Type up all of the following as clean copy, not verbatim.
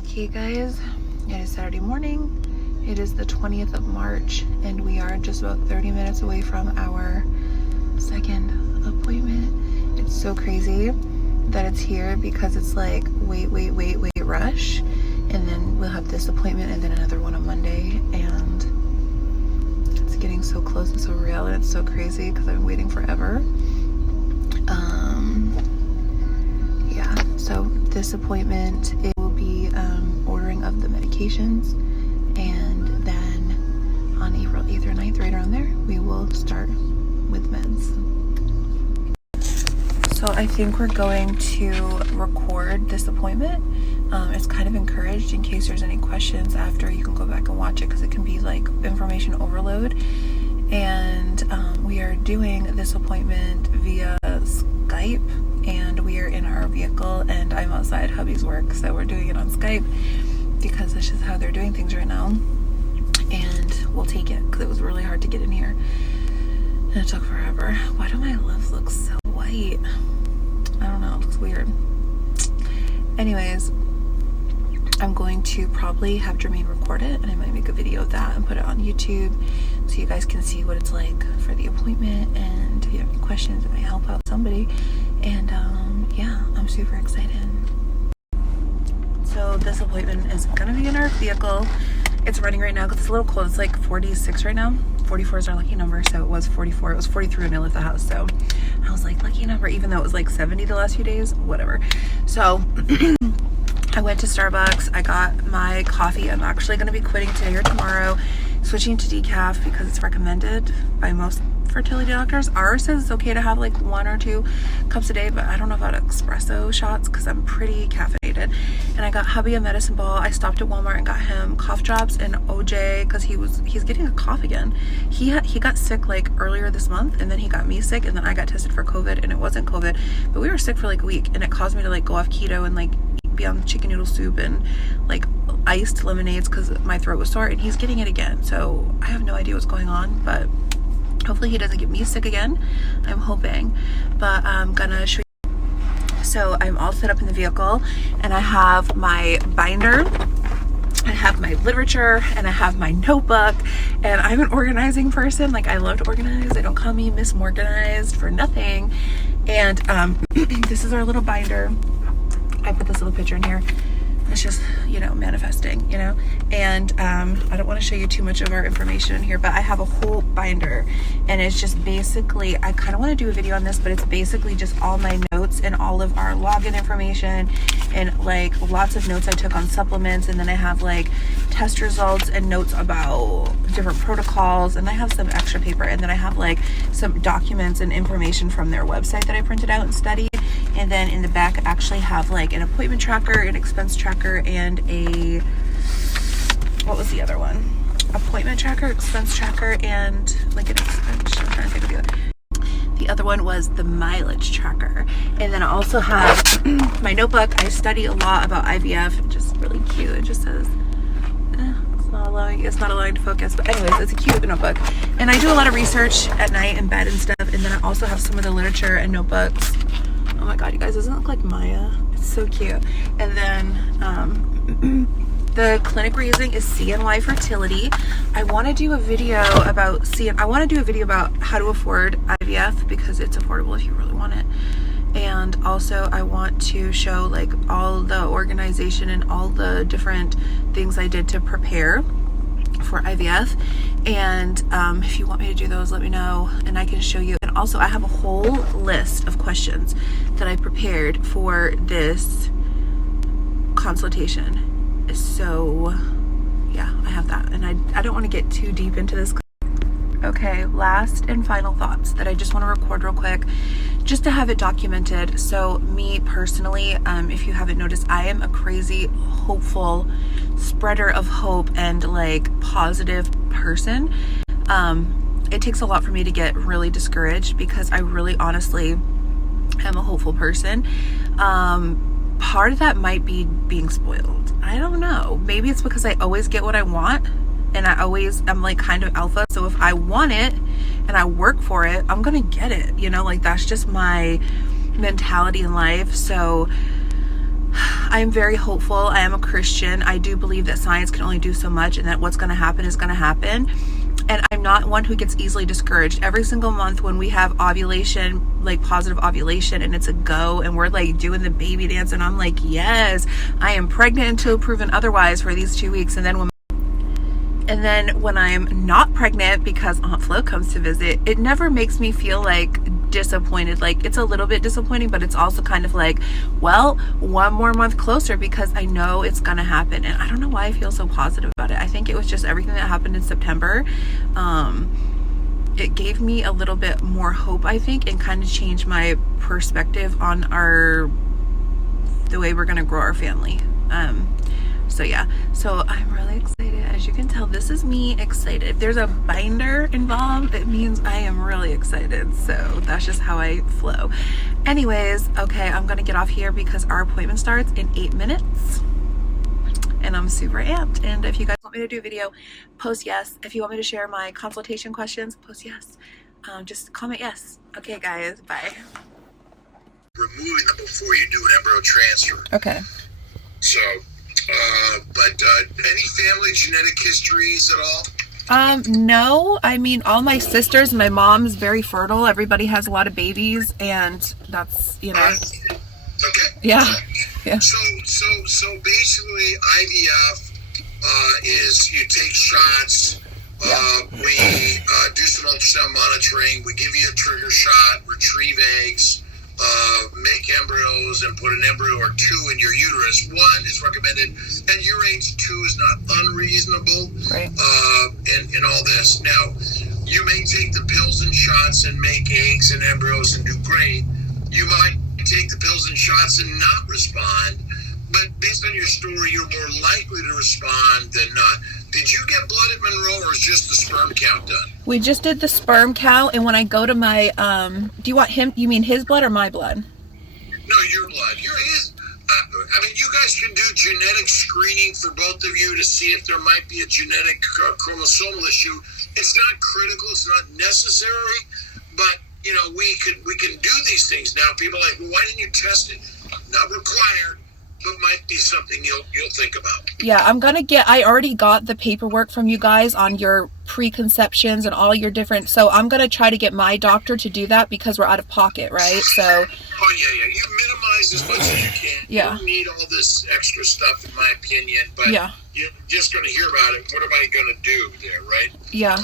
Okay guys, it is Saturday morning. It is the 20th of March and we are just about 30 minutes away from our second appointment. It's so crazy that it's here because it's like wait rush, and then we'll have this appointment and then another one on Monday, and it's getting so close and so real, and it's so crazy because I've been waiting forever. Yeah, so this appointment, it will be ordering of the medications, and then on April 8th or 9th, right around there, we will start with meds. So I think we're going to record this appointment. It's kind of encouraged in case there's any questions after. You can go back and watch it because it can be like information overload. And we are doing this appointment via Skype, and we are in our vehicle, and I'm outside hubby's work, so we're doing it on Skype because that's just how they're doing things right now. And we'll take it because it was really hard to get in here and it took forever. Why do my lips look so white? I don't know, it looks weird. Anyways, I'm going to probably have Jermaine record it, and I might make a video of that and put it on YouTube so you guys can see what it's like for the appointment, and if you have any questions, it might help out somebody. And yeah, I'm super excited. So this appointment is gonna be in our vehicle. It's running right now because it's a little cold. It's like 46 right now. 44 is our lucky number, so it was 44. It was 43 when I left the house, so I was like, lucky number, even though it was like 70 the last few days, whatever. So I went to Starbucks. I got my coffee. I'm actually going to be quitting today or tomorrow, switching to decaf because it's recommended by most fertility doctors. Ours says it's okay to have like 1 or 2 cups a day, but I don't know about espresso shots because I'm pretty caffeinated. And I got hubby a medicine ball. I stopped at Walmart and got him cough drops and OJ because he's getting a cough again. He got sick like earlier this month, and then he got me sick, and then I got tested for COVID, and it wasn't COVID, but we were sick for like a week, and it caused me to like go off keto and like be on chicken noodle soup and like iced lemonades because my throat was sore, and he's getting it again. So I have no idea what's going on, but hopefully he doesn't get me sick again. I'm hoping. But I'm gonna show you. So I'm all set up in the vehicle, and I have my binder, I have my literature, and I have my notebook, and I'm an organizing person. Like, I love to organize. They don't call me Miss Morganized for nothing. And this is our little binder. I put this little picture in here. It's just, you know, manifesting, you know. And I don't want to show you too much of our information in here, but I have a whole binder, and it's just basically, I kind of want to do a video on this, but it's basically just all my notes and all of our login information, and like lots of notes I took on supplements, and then I have like test results and notes about different protocols, and I have some extra paper, and then I have like some documents and information from their website that I printed out and studied. And then in the back, I actually have like an appointment tracker, an expense tracker, and a, what was the other one? Appointment tracker, expense tracker, and like an expense, I'm trying to think of the other. The other one was the mileage tracker. And then I also have my notebook. I study a lot about IVF. It's just really cute. It just says, it's not allowing to focus, but anyways, it's a cute notebook. And I do a lot of research at night in bed and stuff. And then I also have some of the literature and notebooks. Oh my god, you guys, doesn't it look like Maya? It's so cute. And then the clinic we're using is CNY Fertility. I want to do a video about how to afford IVF because it's affordable if you really want it. And also I want to show like all the organization and all the different things I did to prepare for IVF. And if you want me to do those, let me know and I can show you. And also I have a whole list of questions that I prepared for this consultation. So yeah, I have that, and I don't want to get too deep into this. Okay, last and final thoughts that I just want to record real quick just to have it documented. So me personally, if you haven't noticed, I am a crazy hopeful spreader of hope and like positive person. It takes a lot for me to get really discouraged because I really honestly am a hopeful person. Part of that might be being spoiled. I don't know. Maybe it's because I always get what I want, and I'm like kind of alpha. So if I want it and I work for it, I'm gonna get it, you know, like that's just my mentality in life. So I am very hopeful. I am a Christian. I do believe that science can only do so much, and that what's going to happen is going to happen. And I'm not one who gets easily discouraged. Every single month when we have ovulation, like positive ovulation, and it's a go, and we're like doing the baby dance, and I'm like, yes, I am pregnant until proven otherwise for these 2 weeks. And then when I'm not pregnant because Aunt Flo comes to visit, it never makes me feel like disappointed. Like, it's a little bit disappointing, but it's also kind of like, well, one more month closer, because I know it's gonna happen. And I don't know why I feel so positive about it. I think it was just everything that happened in September. It gave me a little bit more hope, I think, and kind of changed my perspective on the way we're gonna grow our family. So yeah, so I'm really excited. As you can tell, this is me excited. If there's a binder involved, it means I am really excited. So that's just how I flow. Anyways, okay, I'm gonna get off here because our appointment starts in 8 minutes. And I'm super amped. And if you guys want me to do a video, post yes. If you want me to share my consultation questions, post yes. Just comment yes. Okay guys, bye. Removing them before you do an embryo transfer. Okay. So, but any family genetic histories at all? No. I mean, all my sisters, my mom's very fertile. Everybody has a lot of babies, and that's, you know. Okay. Yeah. Yeah. So basically, IVF is you take shots. We do some ultrasound monitoring. We give you a trigger shot, retrieve eggs, make embryos, and put an embryo or two in your uterus. 1 is recommended, and your age 2 is not unreasonable. Right. In all this. Now, you may take the pills and shots and make eggs and embryos and do great. You might take the pills and shots and not respond, but based on your story, you're more likely to respond than not. Did you get blood at Monroe, or is just the sperm count done? We just did the sperm count, and when I go to my, do you want him, you mean his blood or my blood? No, your blood. His. I mean, you guys can do genetic screening for both of you to see if there might be a genetic chromosomal issue. It's not critical. It's not necessary, but you know, we can do these things now. People are like, well, why didn't you test it? Not required, but might be something you'll think about. Yeah, I already got the paperwork from you guys on your preconceptions and all your different, so I'm gonna try to get my doctor to do that because we're out of pocket, right? So. Oh yeah. You minimize as much as you can. Yeah. You don't need all this extra stuff, in my opinion. But yeah, you're just gonna hear about it. What am I gonna do there, right? Yeah.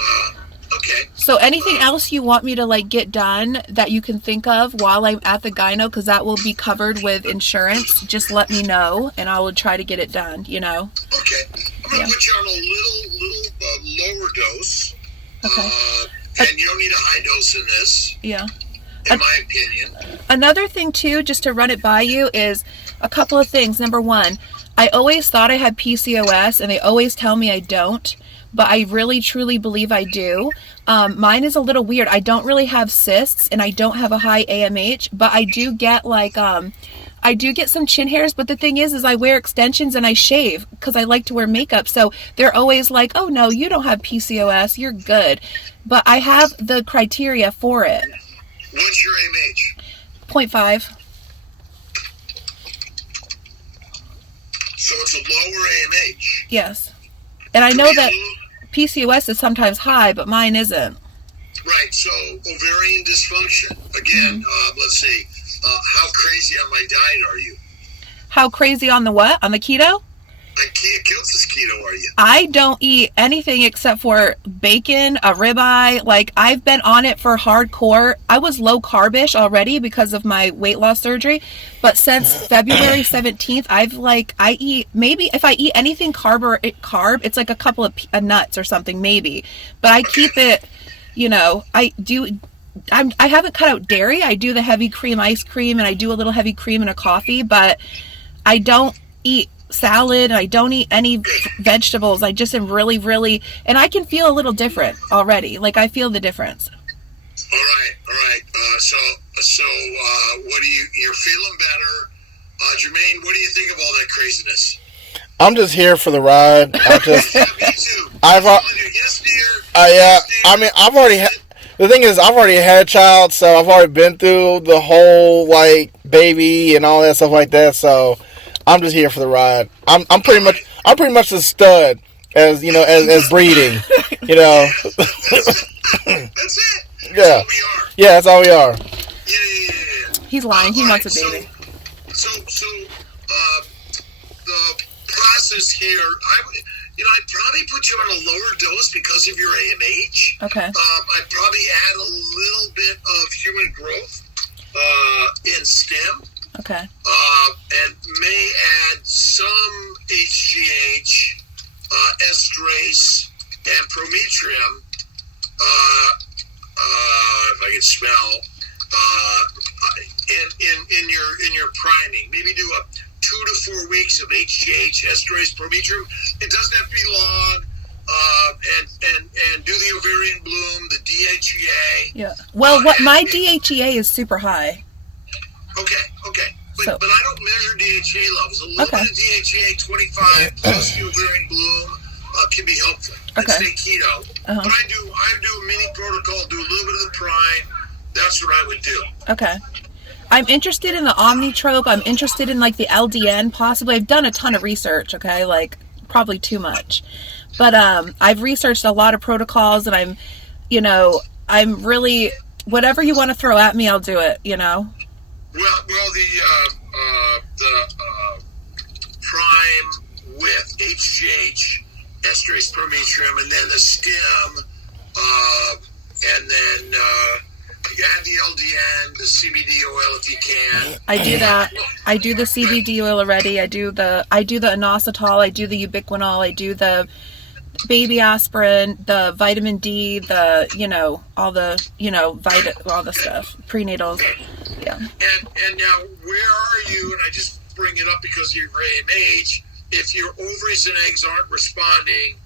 Okay. So anything else you want me to like get done that you can think of while I'm at the gyno, because that will be covered with insurance, just let me know and I will try to get it done, you know? Okay. I'm going to put you on a little lower dose. Okay. And you don't need a high dose in this. Yeah. In my opinion. Another thing too, just to run it by you, is a couple of things. Number one, I always thought I had PCOS and they always tell me I don't, but I really truly believe I do. Mine is a little weird. I don't really have cysts and I don't have a high AMH, but I do get like, I do get some chin hairs, but the thing is I wear extensions and I shave because I like to wear makeup. So they're always like, oh no, you don't have PCOS, you're good. But I have the criteria for it. What's your AMH? 0.5. So it's a lower AMH. Yes. And I know that PCOS is sometimes high, but mine isn't. Right. So ovarian dysfunction. Again, let's see. How crazy on my diet are you? How crazy on the what? On the keto? Kiltz of keto, are you? I don't eat anything except for bacon, a ribeye. Like, I've been on it for hardcore. I was low carbish already because of my weight loss surgery. But since February 17th, I eat, maybe if I eat anything carb, it's like a couple of nuts or something, maybe. But I keep it, you know, I haven't cut out dairy. I do the heavy cream ice cream and I do a little heavy cream in a coffee, but I don't eat salad. I don't eat any vegetables. I just am really, and I can feel a little different already. Like, I feel the difference. All right. So what do you're feeling better. Jermaine, what do you think of all that craziness? I'm just here for the ride. Me too. Yes, dear. I mean, the thing is, I've already had a child, so I've already been through the whole, like, baby and all that stuff like that, so I'm just here for the ride. I'm pretty much a stud as as breeding. That's it. Yeah. That's all we are. Yeah, that's all we are. Yeah. He's lying. He wants a baby. So, the process here, I'd probably put you on a lower dose because of your AMH. Okay. I'd probably add a little bit of human growth in stem. Okay. And may add some HGH, estrase, and prometrium. If I can smell, in your priming, maybe do a 2 to 4 weeks of HGH, estrase, prometrium. It doesn't have to be long. And do the ovarian bloom, the DHEA. Yeah. Well, my DHEA is super high. Okay. But I don't measure DHEA levels. A little bit of DHEA, 25 plus the ovarian bloom, can be helpful. I'd say keto. Uh-huh. But I do a mini protocol, do a little bit of the prime. That's what I would do. Okay. I'm interested in the omnitrope. I'm interested in like the LDN possibly. I've done a ton of research, okay? Like probably too much. But I've researched a lot of protocols, and I'm really, whatever you want to throw at me, I'll do it, Well, the prime with HGH, estrase, prometrium, and then the stem, and then you add the LDN, the CBD oil if you can. I do that. I do the CBD oil already. I do the inositol. I do the ubiquinol. I do the baby aspirin, the vitamin D, all the stuff, prenatals. Yeah. And now, where are you? And I just bring it up because of your AMH. If your ovaries and eggs aren't responding,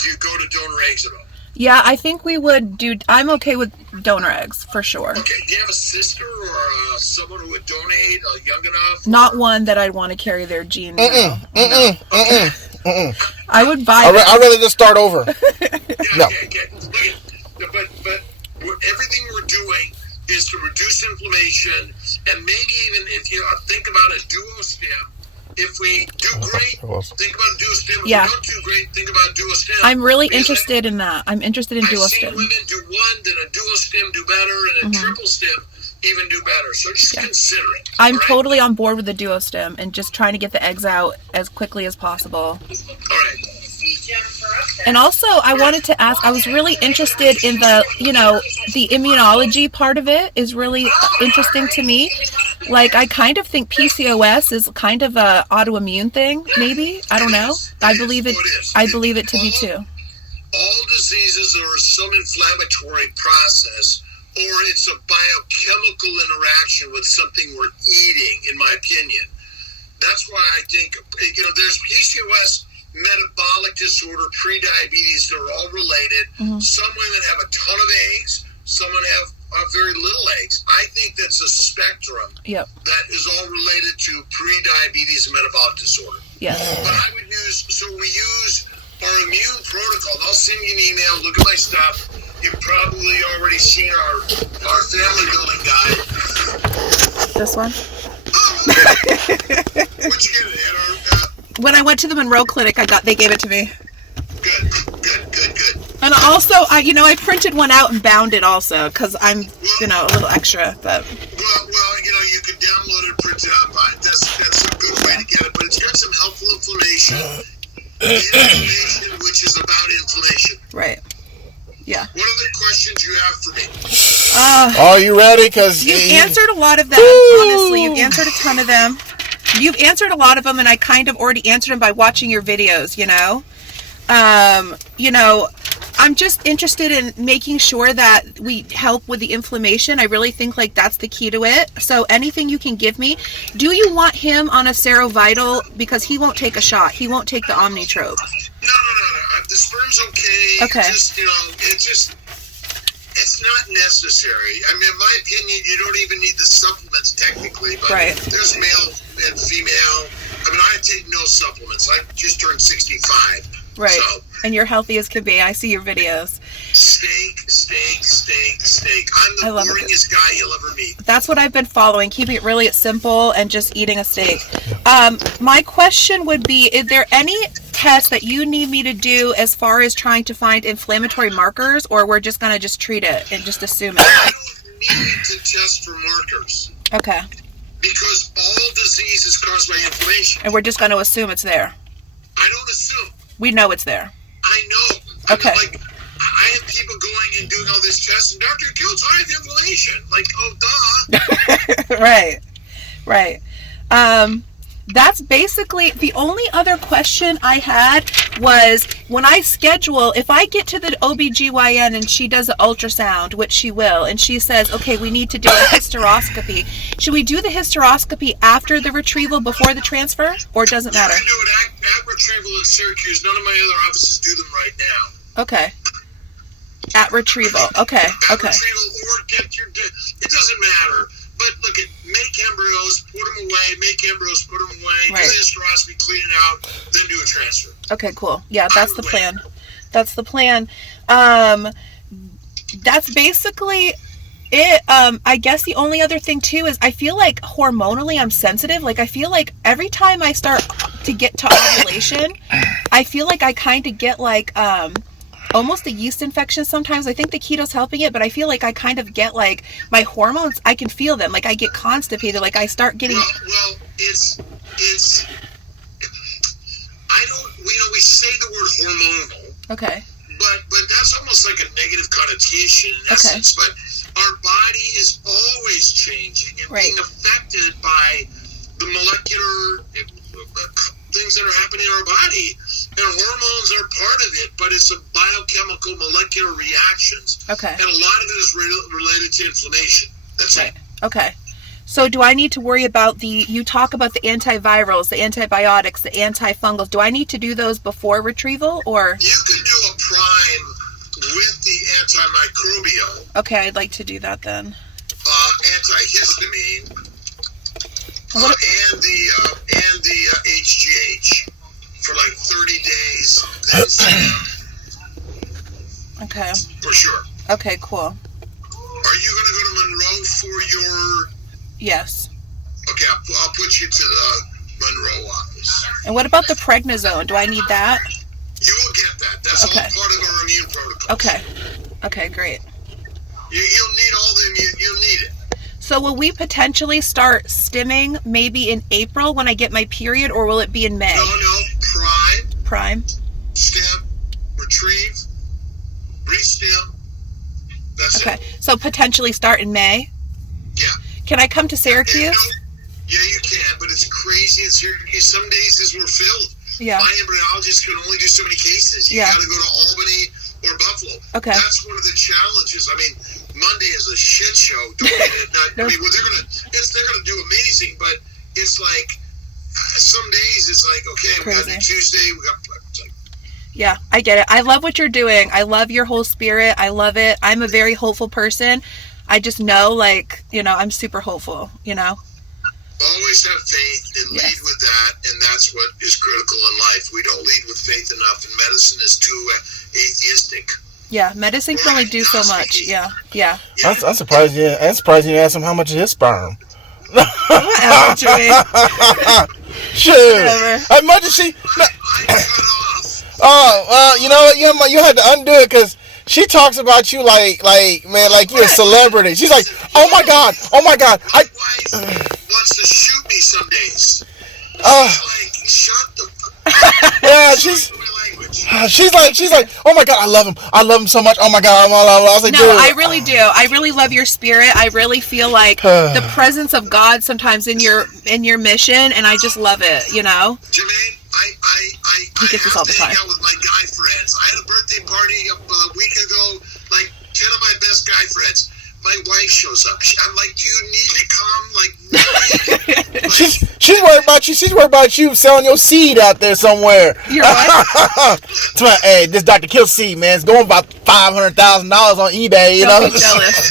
do you go to donor eggs at all? Yeah, I think we would do. I'm okay with donor eggs for sure. Okay. Do you have a sister or someone who would donate young enough? Not one that I'd want to carry their gene. No. I would buy. I'd rather just start over. No. But everything we're doing is to reduce inflammation, and maybe even if you think about a duo stem. If we do great, think about a duo stem. If we don't do great, think about a duo stem. I'm really interested in that. I'm interested in duo I've stem. seen women do one, then a duo stem do better, and a triple stem even do better. So just consider it. I'm totally on board with the duo stem and just trying to get the eggs out as quickly as possible. All right. And also, I wanted to ask, I was really interested in the immunology part of it is really interesting to me. Like, I kind of think PCOS is kind of a autoimmune thing, maybe. I don't know. I believe it to be too. All diseases are some inflammatory process, or it's a biochemical interaction with something we're eating, in my opinion. That's why I think, there's PCOS, metabolic disorder, prediabetes, they're all related. Mm-hmm. Some women have a ton of eggs, some women have very little eggs. I think that's a spectrum that is all related to prediabetes and metabolic disorder. Yes. But we use our immune protocol. I'll send you an email, look at my stuff. You've probably already seen our family building guide. This one? Where'd you get it? When I went to the Monroe clinic, they gave it to me. Good. And also, I printed one out and bound it also, because I'm, a little extra, but... Well, you can download it, print it out, that's a good way to get it, but it's got some helpful inflammation, which is about inflammation. Right. Yeah. What other questions you have for me? Are you ready? Because you've answered a lot of them, honestly. You've answered a ton of them. You've answered a lot of them, and I kind of already answered them by watching your videos, I'm just interested in making sure that we help with the inflammation. I really think that's the key to it. So anything you can give me. Do you want him on a Serovital? Because he won't take a shot. He won't take the omnitrope. No. The sperm's okay. Okay. It's not necessary. I mean, in my opinion, you don't even need the supplements technically. But there's male and female. I mean, I take no supplements. I just turned 65. Right. So, and you're healthy as can be. I see your videos. steak. I'm I the love it. boringest guy you'll ever meet. That's what I've been following, keeping it really simple and just eating a steak. My question would be, is there any tests that you need me to do as far as trying to find inflammatory markers, or we're just going to just treat it and just assume it? I don't need to test for markers Okay. because all disease is caused by inflammation. And we're just going to assume it's there. I don't assume. We know it's there. I know. Okay. I have people going and doing all this tests, and Dr. Kiltz, I have inflammation. Like, oh, duh. Right. That's basically the only other question I had was when I schedule, if I get to the OBGYN and she does an ultrasound, which she will, and she says, okay, we need to do a hysteroscopy. Should we do the hysteroscopy after the retrieval, before the transfer, or does it matter? You can do it at retrieval in Syracuse. None of my other offices do them right now. Okay. At retrieval. Okay. At retrieval or it doesn't matter. But look at make embryos, put them away, put them away, Right. do the hysteroscopy, clean it out, then do a transfer. Okay, cool. Yeah, that's the plan. That's the plan. That's basically it. I guess the only other thing too is I feel like hormonally I'm sensitive. Like I feel like every time I start to get to ovulation, I feel like I kind of get like almost a yeast infection sometimes. I think the keto's helping it, but I feel like I kind of get like my hormones, I can feel them. Like I get constipated. Like I start getting... Well, it's we say the word hormonal. Okay. But that's almost like a negative connotation in essence. But our body is always changing and being affected by the molecular things that are happening in our body. And hormones are part of it, but it's a biochemical molecular reactions. Okay. And a lot of it is related to inflammation. That's it. Okay. So do I need to worry about you talk about the antivirals, the antibiotics, the antifungals. Do I need to do those before retrieval, or? You can do a prime with the antimicrobial. Okay, I'd like to do that then. Antihistamine, and the HGH for like 30 days. Okay. For sure. Okay, cool. Are you going to go to Monroe for your... Yes. Okay, I'll put you to the Monroe office. And what about the prednisone? Do I need that? You will get that. That's all part of our immune protocol. Okay, great. You'll need all the immune. You'll need it. So will we potentially start stimming maybe in April when I get my period, or will it be in May? No. Prime. Stem. Retrieve. Re-stem. That's it. So potentially start in May? Yeah. Can I come to Syracuse? Yeah, you can, but it's crazy in Syracuse. Some days we're filled. Yeah. My embryologist can only do so many cases. You got to go to Albany or Buffalo. Okay. That's one of the challenges. I mean, Monday is a shit show. Don't get it. I mean, well, they're gonna do amazing, but it's like some days it's like, okay, we got to do Tuesday. Yeah, I get it. I love what you're doing. I love your whole spirit. I love it. I'm a very hopeful person. I just know, I'm super hopeful, Always have faith and lead with that, and that's what is critical in life. We don't lead with faith enough, and medicine is too atheistic. Yeah, medicine can only do so much. Yeah. I'm surprised you asked him how much is his sperm. Whatever, Joey. Sure. As much as she... I cut off. Oh, well, you know what? You had to undo it because she talks about you like you're a celebrity. She's like, oh my God. My wife wants to shoot me some days. Shut the fuck up. Yeah, she's like, oh my God, I love him so much. Oh my God, I was like, no, dude. I really do. I really love your spirit. I really feel like the presence of God sometimes in your mission, and I just love it. Jermaine, I gets this all the time. Hang out with my guy friends. I had a birthday party a week ago. Like 10 of my best guy friends. My wife shows up. I'm like, do you need to come? Like, really? She's worried about you. She's worried about you selling your seed out there somewhere. You're right. Hey, this Dr. Kiltz seed, man, it's going about $500,000 on eBay. Don't be jealous.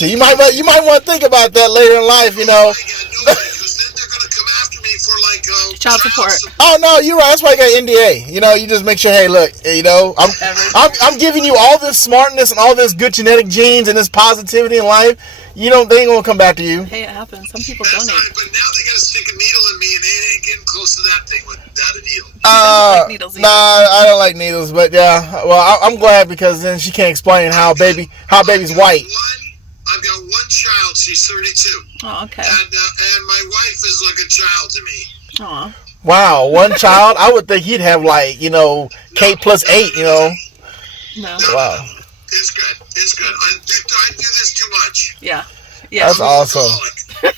You might want to think about that later in life. Because then they're going to come after me for like like Child support. Oh no, you're right. That's why I got NDA. You know, you just make sure. Hey, look, you know, I'm giving you all this smartness and all this good genetic genes and this positivity in life. You know, they ain't gonna come back to you. Hey, it happens. Some people That's donate. right, but now they gotta stick a needle in me, and they ain't getting close to that thing without a needle. Doesn't like needles either. Nah, I don't like needles, but yeah. Well, I'm glad because then she can't explain how baby's white. I've got one child. She's 32. Oh, okay. And my wife is like a child to me. Aw. Wow, one child. I would think he'd have like, you know, K plus 8. You know. No. Wow. It's good. It's good. I do this too much. Yeah. Yeah. That's awesome. Yeah.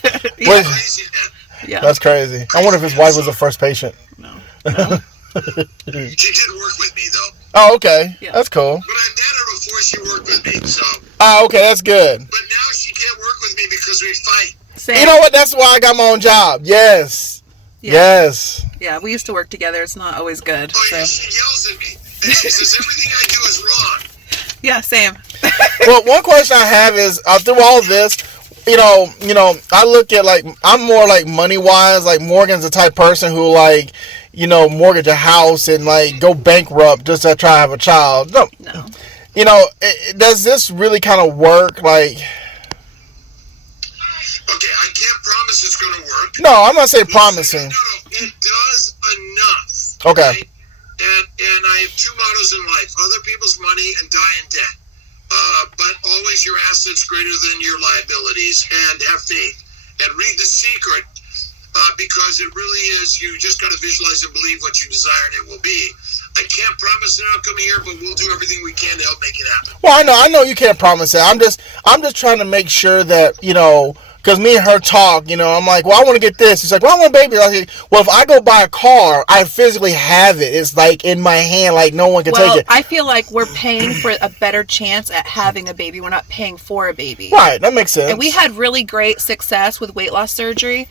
Wait, Crazy, man. Yeah. that's crazy. I wonder if his wife was the first patient. No. She did work with me though. Oh, okay. Yeah. That's cool. But I met her before she worked with me, so. Oh, okay. That's good. But now she can't work with me because we fight. Same. You know what? That's why I got my own job. Yes. Yeah. Yes. Yeah, we used to work together. It's not always good. Oh, So. yeah, she yells at me. And she says everything I do is wrong. Yeah, same. Well, one question I have is through all this, you know, I look at like I'm more like money wise. Like Morgan's the type person who like, you know, mortgage a house and like go bankrupt just to try to have a child. No. You know, does this really kind of work? Like, Okay, I can't promise it's going to work. no, I'm not saying promising. No, it does enough. Okay. Right? And I have two mottos in life: other people's money and die in debt. But always your assets greater than your liabilities, and have faith and read The Secret, because it really is. You just got to visualize and believe what you desire, and it will be. I can't promise an outcome here, but we'll do everything we can to help make it happen. Well, I know you can't promise that. I'm just trying to make sure that, you know, because me and her talk, you know, I'm like, well, I want to get this. She's like, well, I want a baby. I was like, well, if I go buy a car, I physically have it. It's like in my hand, like no one can take it. I feel like we're paying for a better chance at having a baby. We're not paying for a baby. Right, that makes sense. And we had really great success with weight loss surgery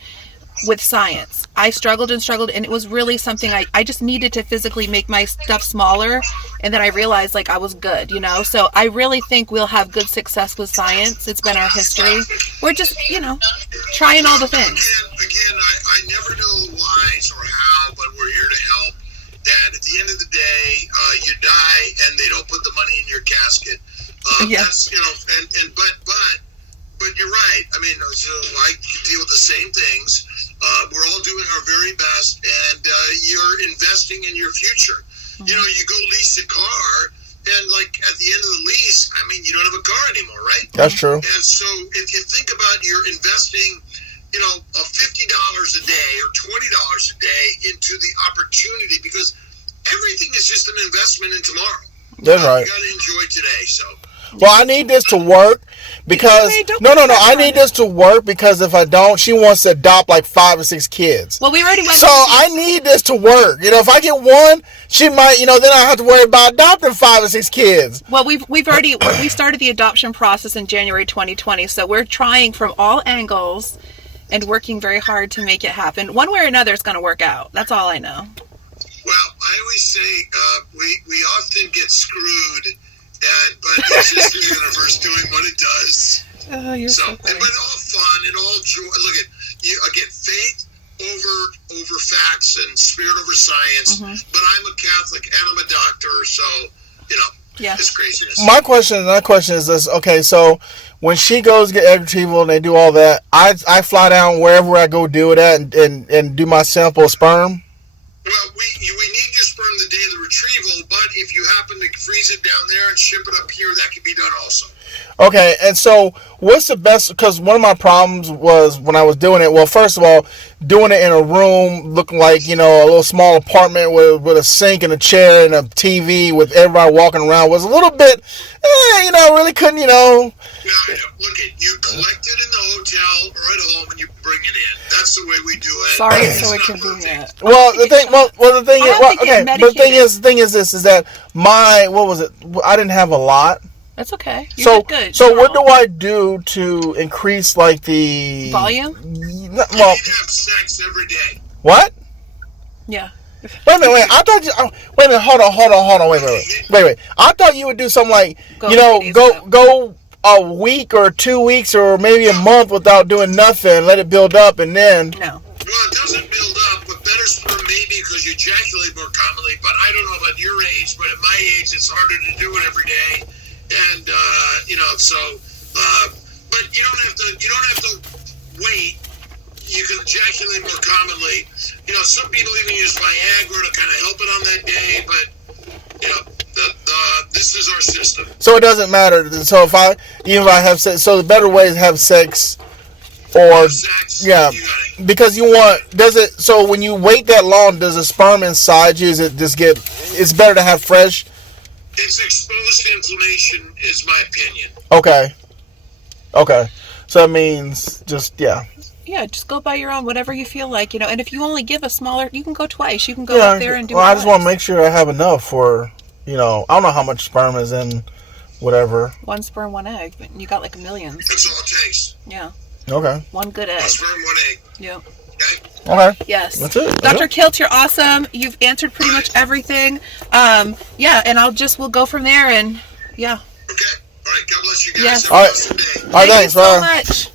with science. I struggled, and it was really something I just needed to physically make my stuff smaller, and then I realized like I was good, you know. So I really think we'll have good success with science. It's been our history. We're just, you know, trying all the things. Again, I never know the whys or how, but we're here to help. And at the end of the day, you die, and they don't put the money in your casket. Yeah. That's, you know, but you're right. I mean, so I deal with the same things. We're all doing our very best, and you're investing in your future. Mm-hmm. You know, you go lease a car, and like at the end of the lease, I mean, you don't have a car anymore, right? That's true. And so if you think about you're investing, you know, $50 a day or $20 a day into the opportunity, because everything is just an investment in tomorrow. That's right. You got to enjoy today. So. Well, I need this to work because no. I need this to work because if I don't, she wants to adopt like 5 or 6 kids. Well, we already went. So I need this to work. You know, if I get one, she might. You know, then I have to worry about adopting 5 or 6 kids. Well, we started the adoption process in January 2020. So we're trying from all angles and working very hard to make it happen. One way or another, it's going to work out. That's all I know. Well, I always say we often get screwed. But it's just the universe doing what it does. Oh, you're so funny. But all fun and all joy. Look at you. Again, faith over facts and spirit over science. Mm-hmm. But I'm a Catholic and I'm a doctor, so you know, yeah, it's craziness. My question is this. Okay, so when she goes to get egg retrieval and they do all that, I fly down wherever I go do it at and do my sample of sperm. Well, we need your sperm the day of the retrieval, but if you happen to freeze it down there and ship it up here, that can be done also. Okay, and so what's the best, because one of my problems was when I was doing it, well, first of all, doing it in a room looking like, you know, a little small apartment with a sink and a chair and a TV with everybody walking around was a little bit, you know, really couldn't, you know. Now, look, you collect it in the hotel or at home and you bring it in. That's the way we do it. Sorry, it's so inconvenient. Well, the thing is this, is that I didn't have a lot. That's okay. You did good. So what do I do to increase like the volume? Well, you need to have sex every day. What? Yeah. Wait a minute. I thought wait a minute. Hold on. Wait. I thought you would do something like go a week or 2 weeks or maybe a month without doing nothing. Let it build up and then. No. Well, it doesn't build up, but others maybe because you ejaculate more commonly, but I don't know about your age, but at my age, it's harder to do it every day. And, but you don't have to wait. You can ejaculate more commonly. Some people even use Viagra to kind of help it on that day, but, this is our system. So it doesn't matter. So if I have sex, so the better way is have sex, or Sex, yeah, because so when you wait that long, does the sperm inside you, it's better to have fresh? It's exposed to inflammation, is my opinion. Okay. So that means Yeah, just go by your own, whatever you feel like, and if you only give a smaller, you can go twice. You can go up there and do it. I just want to make sure I have enough for, I don't know how much sperm is in whatever. 1 sperm, 1 egg, but you got like millions. That's all it takes. Yeah. Okay. 1 good egg. 1 sperm, 1 egg. Yep. Okay. Yes. That's it. Dr. Kiltz, you're awesome. You've answered pretty much everything. And we'll go from there, and yeah. Okay. All right. God bless you guys. Yes. Have a blessed day. All right. Thank Thanks. you so Bye. much.